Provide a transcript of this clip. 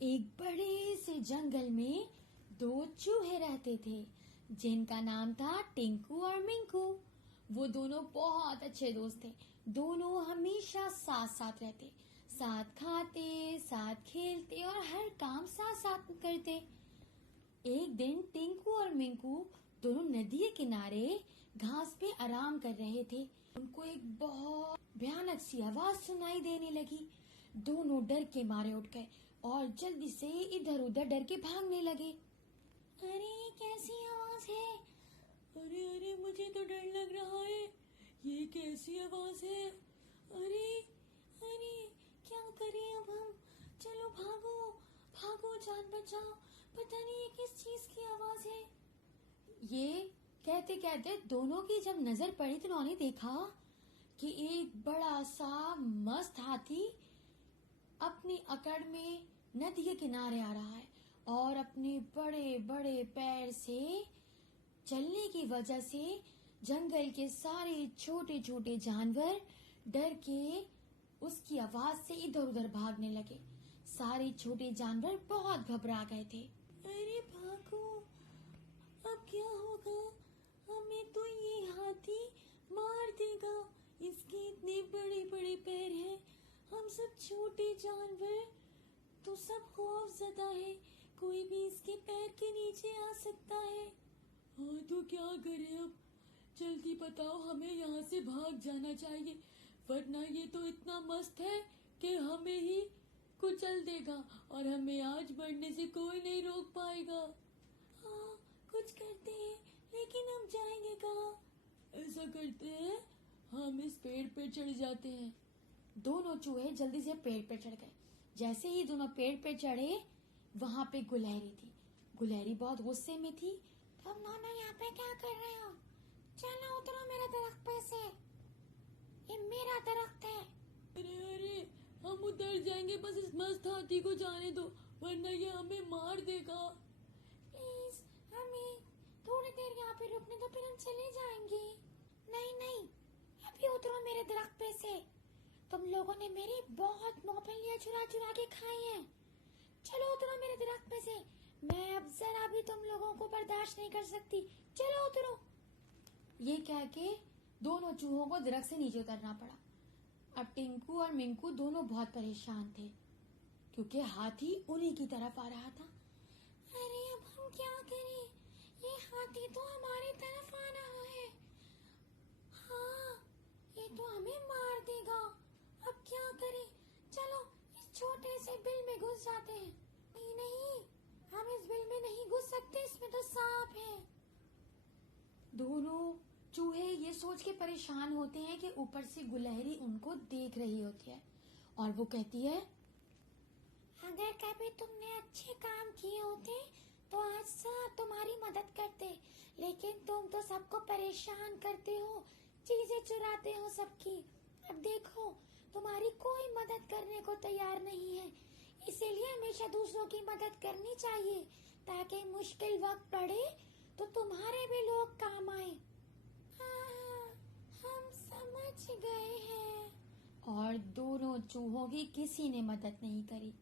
एक बड़े से जंगल में दो चूहे रहते थे जिनका नाम था टिंकू और मिंकू। वो दोनों बहुत अच्छे दोस्त थे। दोनों हमेशा साथ साथ रहते, साथ खाते, साथ खेलते और हर काम साथ साथ करते। एक दिन टिंकू और मिंकू दोनों नदी के किनारे घास पे आराम कर रहे थे। उनको एक बहुत भयानक सी आवाज सुनाई देने लगी। दोनों डर के मारे उठ गए और जल्दी से इधर उधर डर के भागने लगे। अरे कैसी आवाज है? अरे अरे मुझे तो डर लग रहा है। ये कैसी आवाज है? अरे अरे क्या करें अब हम? चलो भागो भागो, जान बचाओ। पता नहीं ये किस चीज की आवाज है। ये कहते कहते दोनों की जब नजर पड़ी तो उन्होंने देखा कि एक बड़ा सा मस्त हाथी अपनी अकड़ में नदी के किनारे आ रहा है और अपने बड़े बड़े पैर से चलने की वजह से जंगल के सारे छोटे छोटे जानवर डर के उसकी आवाज से इधर उधर भागने लगे। सारे छोटे जानवर बहुत घबरा गए थे। अरे भागो, अब क्या होगा? हमें तो ये हाथी मार देगा। इसके इतने बड़े बड़े पैर हैं, हम सब छोटे जानवर तो सब खौफजदा है। कोई भी इसके पैर के नीचे आ सकता है। हाँ तो क्या करें अब? जल्दी बताओ, हमें यहाँ से भाग जाना चाहिए, वरना ये तो इतना मस्त है कि हमें ही कुचल देगा और हमें आज बढ़ने से कोई नहीं रोक पाएगा। हाँ कुछ करते हैं, लेकिन हम जाएंगे कहाँ? ऐसा करते हैं, हम इस पेड़ पे चढ़ जाते हैं। दोनों चूहे जल्दी से पेड़ पे चढ़ गए। जैसे ही दोनों पेड़ पे चढ़े, वहाँ पे गुलहरी थी। गुलहरी बहुत गुस्से में थी। तुम दोनों यहाँ पे क्या कर रहे हो? चलो उतरो मेरे दरख्त पे से, ये मेरा दरख्त है। अरे अरे, हम उतर जाएंगे, बस इस मस्त हाथी को जाने दो, वरना ये हमें मार देगा। प्लीज हमें थोड़ी देर यहाँ पे रुकने दो, फिर हम चले जाएंगे। नहीं नहीं, अभी उतरो मेरे दरख्त पे से। तुम लोगों ने मेरी बहुत मूंगफलियाँ चुरा चुरा के खाई हैं। चलो उतरो मेरे दरख्त पे से, मैं अब जरा भी तुम लोगों को बर्दाश्त नहीं कर सकती। चलो उतरो। ये कह के दोनों चूहों को दरख्त से नीचे उतरना पड़ा। अब टिंकू और मिंकू दोनों बहुत परेशान थे क्योंकि हाथी उन्हीं की तरफ आ रहा था। अरे अब हम क्या करें? ये हाथी तो हमारी तरफ आ रहा है। हाँ, ये तो हमें मार देगा। अब क्या करें? चलो इस छोटे से बिल में घुस जाते हैं। नहीं नहीं, हम इस बिल में नहीं घुस सकते, इसमें तो सांप है। दोनों चूहे ये सोच के परेशान होते हैं कि ऊपर से गुलहरी उनको देख रही होती है और वो कहती है, अगर कभी तुमने अच्छे काम किए होते तो आज सब तुम्हारी मदद करते, लेकिन तुम तो सबको परेशान करते हो, चीजें चुराते हो सबकी। अब देखो तुम्हारी कोई मदद करने को तैयार नहीं है, इसीलिए हमेशा दूसरों की मदद करनी चाहिए ताकि मुश्किल वक्त पड़े तो तुम्हारे भी लोग काम आए। हाँ, हम समझ गए हैं। और दोनों चूहों की किसी ने मदद नहीं करी।